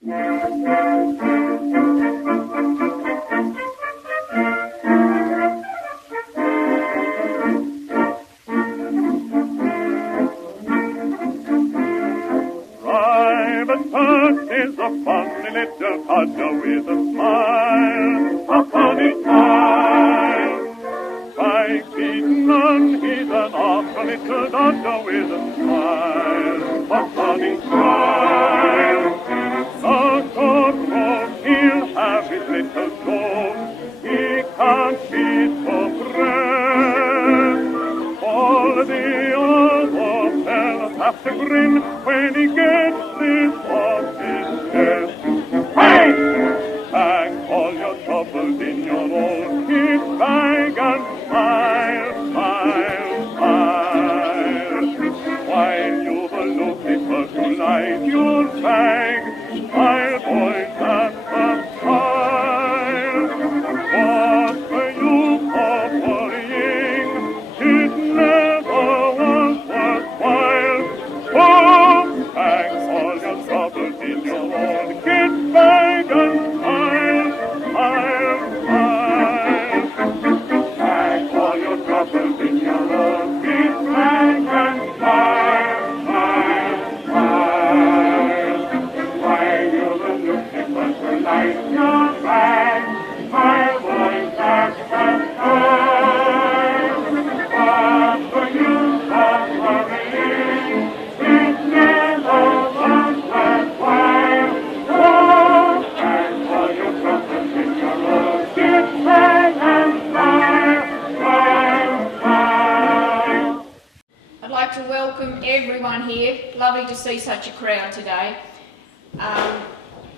Is a funny little codger with a smile, a funny smile. 5 feet none, he's an awful little dodger with a smile, a funny smile. The good rogue, he'll have his little show, he can't be so pressed. All the other fellas have to grin when he gets this off his chest. Hey! Pack all your troubles in your old kit bag and smile, smile, smile. While you look it was to light your bag, smile, boys, and smile. What were you for worrying? It never was worthwhile. Oh, pack all your troubles in your own kit bag and smile, smile, smile. Pack all your troubles in your own kit bag and smile, smile, smile. While you were looking for the light your bag, smile, boys, and smile. What were you for worrying? It never was worthwhile. Oh, and all your troubles in your own kit bag and smile, smile, smile. I'd like to welcome everyone here. Lovely to see such a crowd today.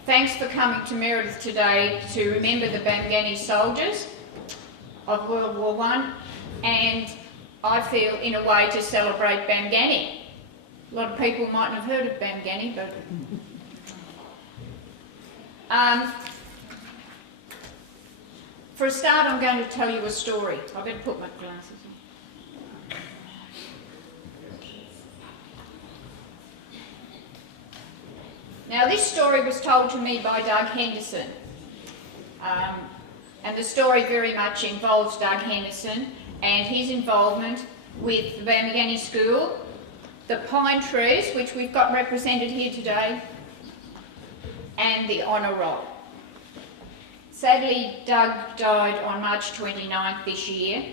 Thanks for coming to Meredith today to remember the Bamganie soldiers of World War I, and I feel in a way to celebrate Bamganie. A lot of people mightn't have heard of Bamganie, but for a start I'm going to tell you a story. I better put my glasses on. Now this story was told to me by Doug Henderson, and the story very much involves Doug Henderson and his involvement with the Bamganie School, the pine trees, which we've got represented here today, and the honour roll. Sadly, Doug died on March 29th this year,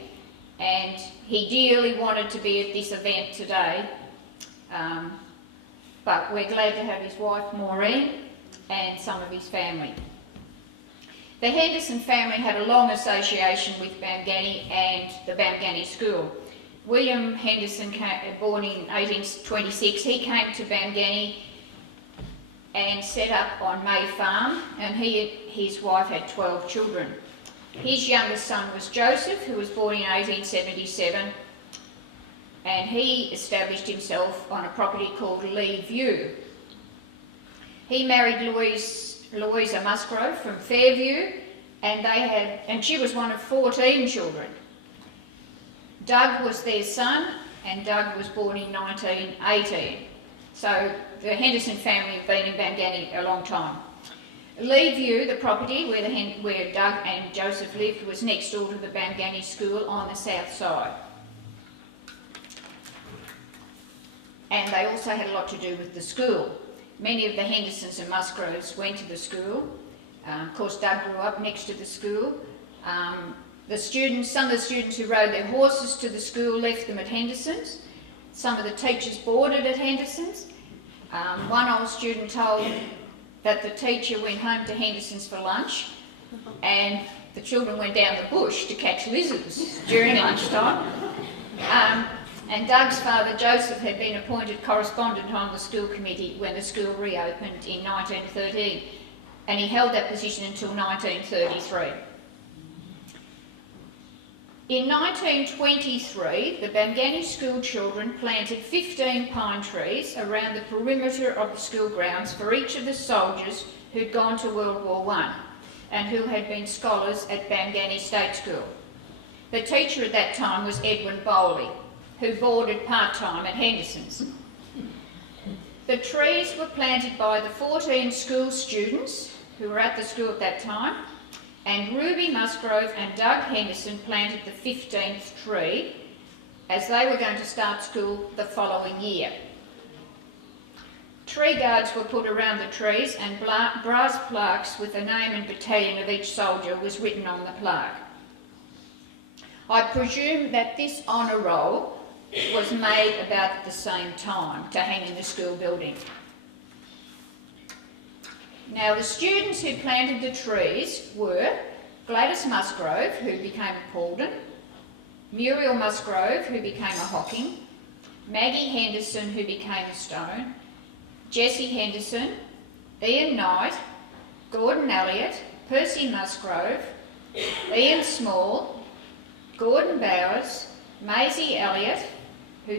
and he dearly wanted to be at this event today, but we're glad to have his wife Maureen and some of his family. The Henderson family had a long association with Bamganie and the Bamganie School. William Henderson, born in 1826, he came to Bamganie and set up on May Farm, and his wife had 12 children. His youngest son was Joseph, who was born in 1877, and he established himself on a property called Lee View. He married Louisa Musgrove from Fairview, and she was one of 14 children. Doug was their son, and Doug was born in 1918. So the Henderson family have been in Bamganie a long time. Lee View, the property where Doug and Joseph lived, was next door to the Bamganie School on the south side. And they also had a lot to do with the school. Many of the Hendersons and Musgroves went to the school. Of course, Doug grew up next to the school. Some of the students who rode their horses to the school left them at Henderson's. Some of the teachers boarded at Henderson's. One old student told that the teacher went home to Henderson's for lunch, and the children went down the bush to catch lizards during lunchtime. And Doug's father, Joseph, had been appointed correspondent on the school committee when the school reopened in 1913, and he held that position until 1933. In 1923, the Bamganie school children planted 15 pine trees around the perimeter of the school grounds for each of the soldiers who'd gone to World War I and who had been scholars at Bamganie State School. The teacher at that time was Edwin Bowley, who boarded part-time at Henderson's. The trees were planted by the 14 school students who were at the school at that time, and Ruby Musgrove and Doug Henderson planted the 15th tree as they were going to start school the following year. Tree guards were put around the trees and brass plaques with the name and battalion of each soldier was written on the plaque. I presume that this honour roll was made about at the same time to hang in the school building. Now, the students who planted the trees were Gladys Musgrove, who became a Paulden, Muriel Musgrove, who became a Hocking, Maggie Henderson, who became a Stone, Jessie Henderson, Ian Knight, Gordon Elliott, Percy Musgrove, Ian Small, Gordon Bowers, Maisie Elliott, who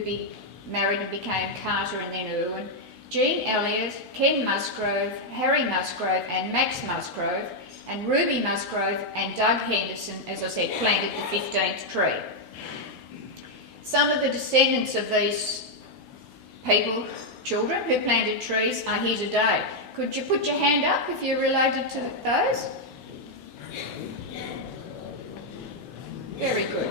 married and became Carter and then Irwin, Jean Elliott, Ken Musgrove, Harry Musgrove and Max Musgrove, and Ruby Musgrove and Doug Henderson, as I said, planted the 15th tree. Some of the descendants of these people, children who planted trees, are here today. Could you put your hand up if you're related to those? Very good.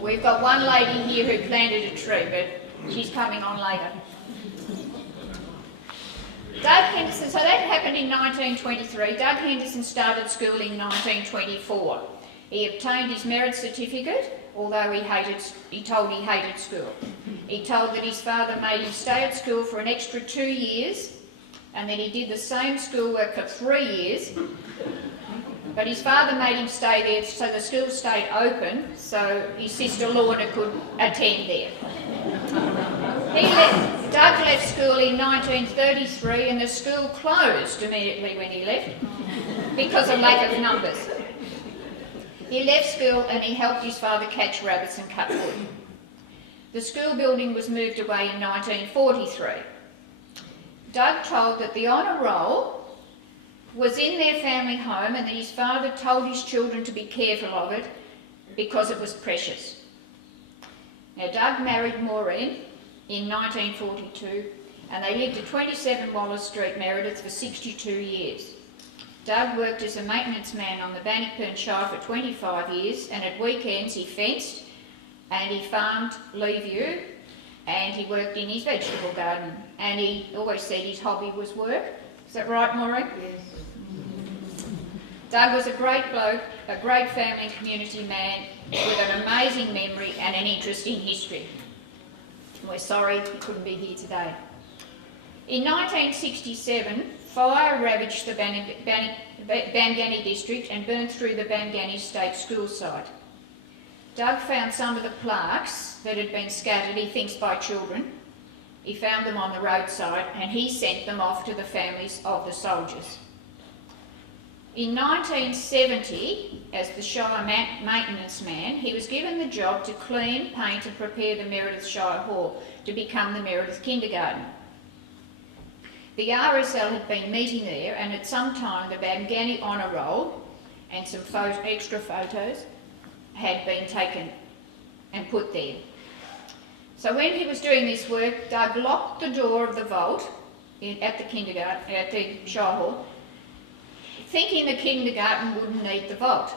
We've got one lady here who planted a tree, but she's coming on later. Doug Henderson, so that happened in 1923. Doug Henderson started school in 1924. He obtained his merit certificate, although he told he hated school. He told that his father made him stay at school for an extra 2 years, and then he did the same schoolwork for 3 years. But his father made him stay there so the school stayed open, so his sister Lorna could attend there. Doug left school in 1933 and the school closed immediately when he left because of lack of numbers. He left school and he helped his father catch rabbits and cut wood. The school building was moved away in 1943. Doug told that the honour roll was in their family home and that his father told his children to be careful of it because it was precious. Now, Doug married Maureen in 1942 and they lived at 27 Wallace Street, Meredith for 62 years. Doug worked as a maintenance man on the Bannockburn Shire for 25 years, and at weekends he fenced and he farmed Leaview and he worked in his vegetable garden, and he always said his hobby was work. Is that right, Maureen? Yes. Doug was a great bloke, a great family and community man with an amazing memory and an interest in history. We're sorry he couldn't be here today. In 1967, fire ravaged the Bamganie district and burnt through the Bamganie State School site. Doug found some of the plaques that had been scattered, he thinks, by children. He found them on the roadside and he sent them off to the families of the soldiers. In 1970, as the Shire maintenance man, he was given the job to clean, paint and prepare the Meredith Shire Hall to become the Meredith Kindergarten. The RSL had been meeting there, and at some time the Bamganie honour roll and some extra photos had been taken and put there. So when he was doing this work, Doug locked the door of the vault at the kindergarten, at the Shire Hall, thinking the kindergarten wouldn't need the vault.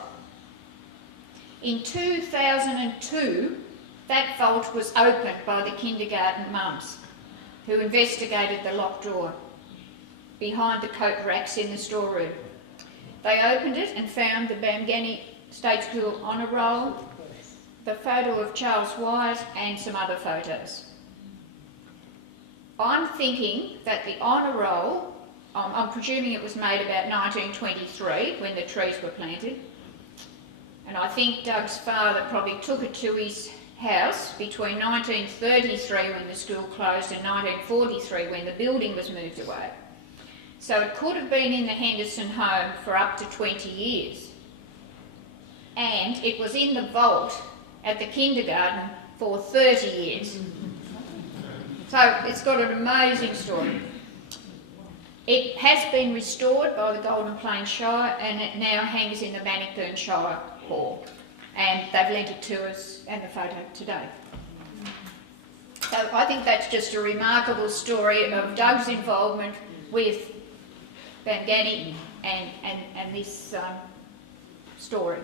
In 2002, that vault was opened by the kindergarten mums, who investigated the locked drawer behind the coat racks in the storeroom. They opened it and found the Bamganie State School honour roll, the photo of Charles Wyatt and some other photos. I'm thinking that the honour roll, I'm presuming it was made about 1923 when the trees were planted, and I think Doug's father probably took it to his house between 1933 when the school closed and 1943 when the building was moved away. So it could have been in the Henderson home for up to 20 years. And it was in the vault at the kindergarten for 30 years. So it's got an amazing story. It has been restored by the Golden Plains Shire and it now hangs in the Bannockburn Shire Hall. And they've lent it to us and the photo today. So I think that's just a remarkable story of Doug's involvement with Bamganie and this story.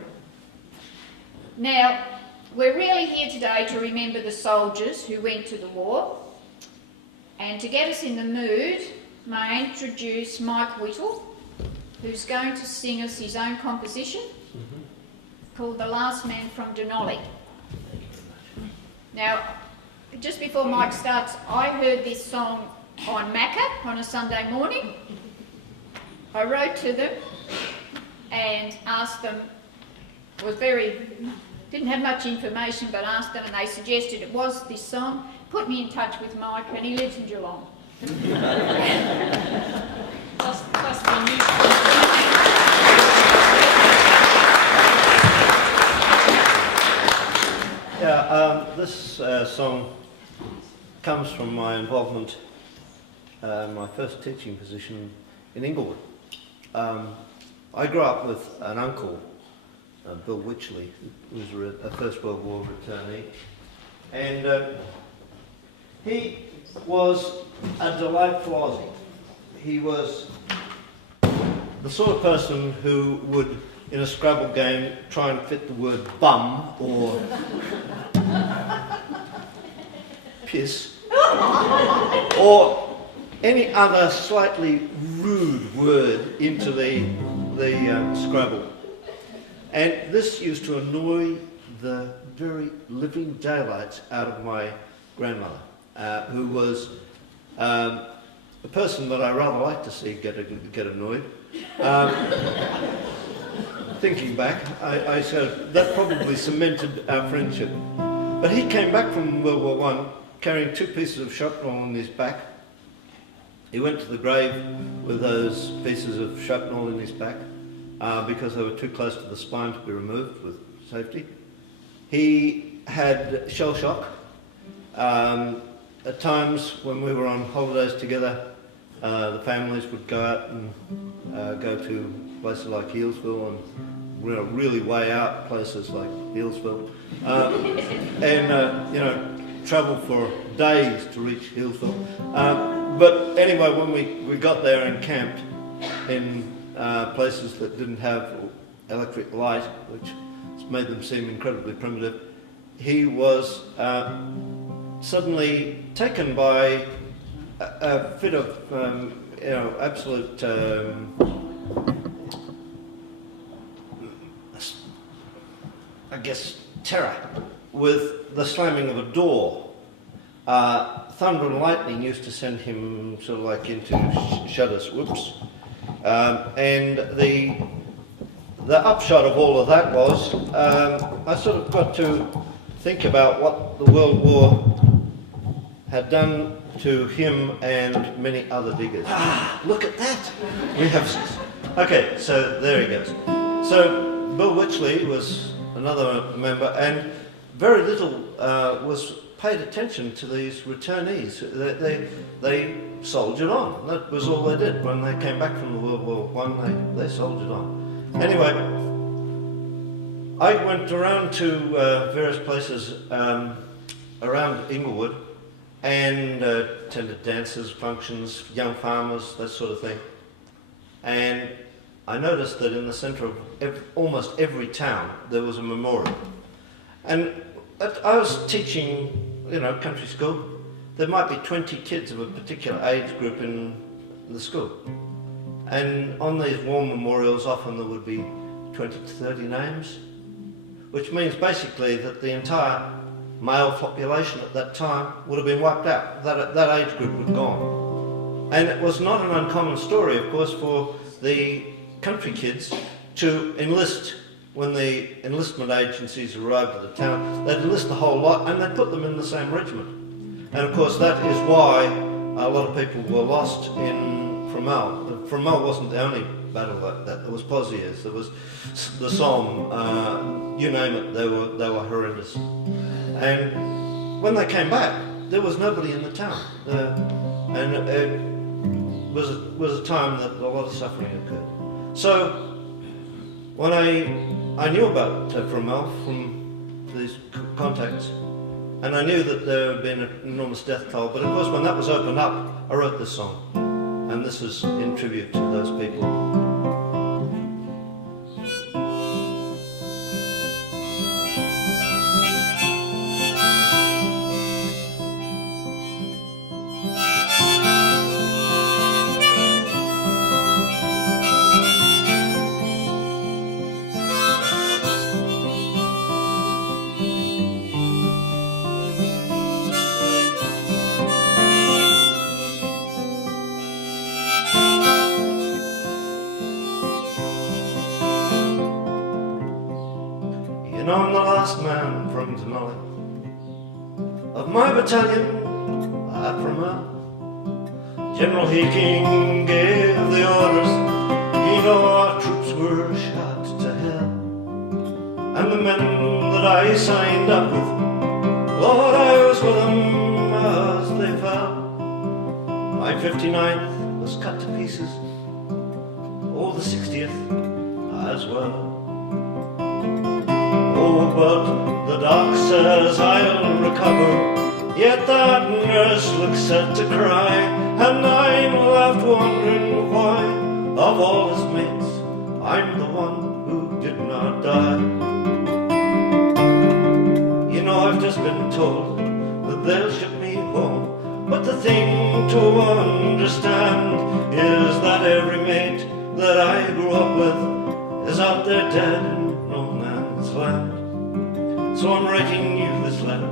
Now, we're really here today to remember the soldiers who went to the war, and to get us in the mood, may I introduce Mike Whittle, who's going to sing us his own composition called The Last Man from Denali. Now, just before Mike starts, I heard this song on Macca on a Sunday morning. I wrote to them and asked them, didn't have much information, but asked them, and they suggested it was this song. Put me in touch with Mike, and he lives in Geelong. Plus the news. Yeah, this song comes from my involvement, my first teaching position in Inglewood. I grew up with an uncle, Bill Witchley, who was a First World War returnee, and he was a delightful Aussie. He was the sort of person who would, in a Scrabble game, try and fit the word bum or piss or any other slightly rude word into the Scrabble. And this used to annoy the very living daylights out of my grandmother, who was a person that I rather like to see get annoyed. Thinking back, I said that probably cemented our friendship. But he came back from World War I carrying 2 pieces of shrapnel on his back. He went to the grave with those pieces of shrapnel in his back because they were too close to the spine to be removed with safety. He had shell shock. At times when we were on holidays together, the families would go out and go to places like Healesville and really way out places like Healesville, and travel for days to reach Healesville. But anyway, when we got there and camped in places that didn't have electric light, which made them seem incredibly primitive, he was suddenly taken by a fit of absolute terror with the slamming of a door. Thunder and lightning used to send him sort of like into shudders. Whoops. And the upshot of all of that was I sort of got to think about what the World War had done to him and many other diggers. Look at that! We have. Okay, so there he goes. So Bill Witchley was another member, and very little was paid attention to these returnees. They soldiered on. That was all they did. When they came back from the World War I, they soldiered on. Anyway, I went around to various places around Inglewood and attended dances, functions, young farmers, that sort of thing. And I noticed that in the centre of almost every town there was a memorial. And I was teaching, country school. There might be 20 kids of a particular age group in the school. And on these war memorials often there would be 20 to 30 names, which means basically that the entire male population at that time would have been wiped out. That age group had gone. And it was not an uncommon story, of course, for the country kids to enlist when the enlistment agencies arrived at the town. They'd enlist the whole lot and they'd put them in the same regiment. And of course that is why a lot of people were lost in Fromelles. Fromelles wasn't the only battle like that. There was Pozieres, there was the Somme, you name it, they were horrendous. And when they came back, there was nobody in the town. And it was a time that a lot of suffering occurred. So when I knew about Fromelles from these contacts, and I knew that there had been an enormous death toll, but of course when that was opened up, I wrote this song, and this is in tribute to those people. And I'm the last man from Denali of my battalion at Vermont. General Heaking gave the orders, you know our troops were shot to hell. And the men that I signed up with, Lord, I was with them as they fell. My 59th was cut to pieces, oh, the 60th as well. Oh, but the doc says I'll recover, yet that nurse looks set to cry, and I'm left wondering why, of all his mates, I'm the one who did not die. You know, I've just been told that they'll ship me home, but the thing to understand is that every mate that I grew up with is out there dead in no man's land. So I'm writing you this letter,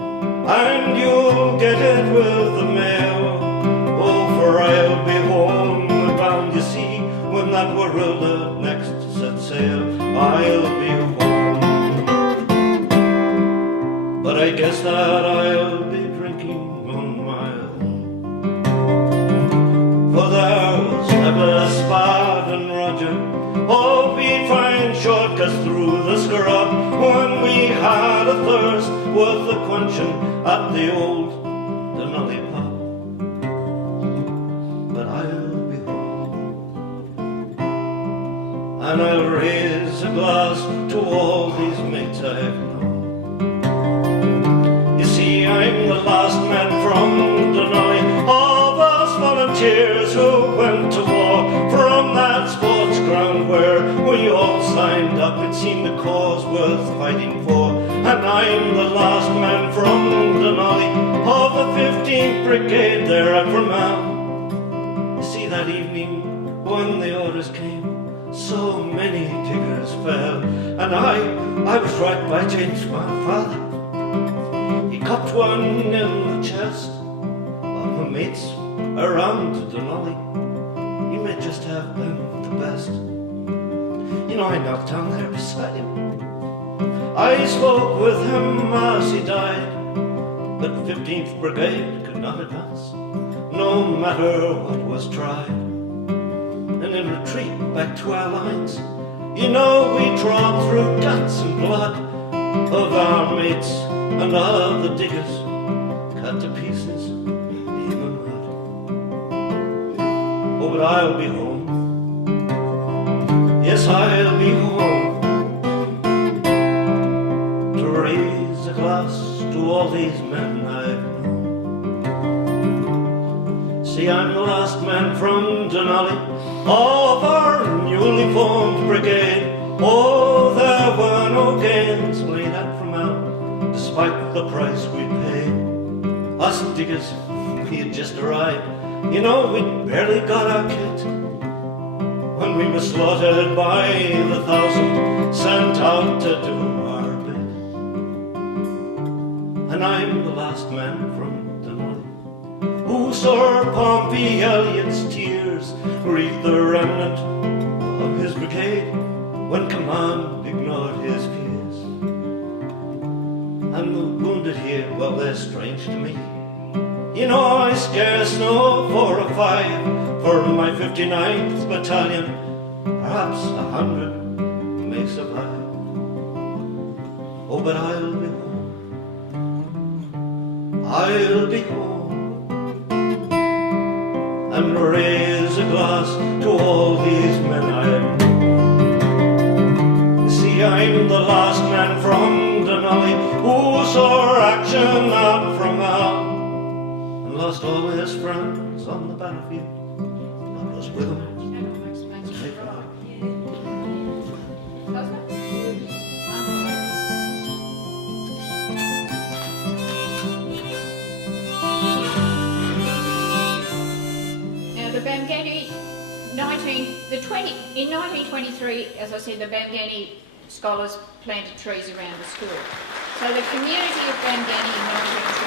and you'll get it with the mail. Oh, for I'll be homeward bound, you see, when that Warilla next set sail. I'll be home, but I guess that I'll be drinking on my own. For there was never Spud and Roger, oh, we'd find shortcuts through the scrub when we had a thirst worth the quenching at the old Denali pub. But I'll be home, and I'll raise a glass to all these mates I've known. You see, I'm the last man from Denali of us volunteers who went to war from that sports ground where we all signed up. It seemed the cause worth fighting for. And I'm the last man from Denali of the 15th Brigade there at Vermont. You see, that evening when the orders came, so many diggers fell, and I was right by James, my father. He copped one in the chest of my mates around Denali. He may just have been the best. You know, I knelt down there beside him. I spoke with him as he died, but 15th Brigade could not advance, no matter what was tried. And in retreat back to our lines, you know, we trod through guts and blood of our mates and of the diggers, cut to pieces in the mud. Oh, but I'll be home. Yes, I'll be home, to raise a glass to all these men I've known. See, I'm the last man from Denali of our newly formed brigade. Oh, there were no gains laid out from out, despite the price we paid. Us diggers, we had just arrived. You know, we'd barely got our kit when we were slaughtered by the 1,000 sent out to do our bit. And I'm the last man from Denali who saw Pompey Elliott's tears wreathe the remnant of his brigade when command ignored his fears. And the wounded here, well, they're strange to me. You know, I scarce know 4 or 5 for my 59th battalion. Perhaps 100 may survive. Oh, but I'll be home. I'll be home, and raise a glass to all these men I've known. See, I'm the last man from Denali who saw ran out from home and lost all his friends on the battlefield. I was with him. Now the Bamganie, in 1923, as I said, the Bamganie scholars planted trees around the school. So the community of Bamganie in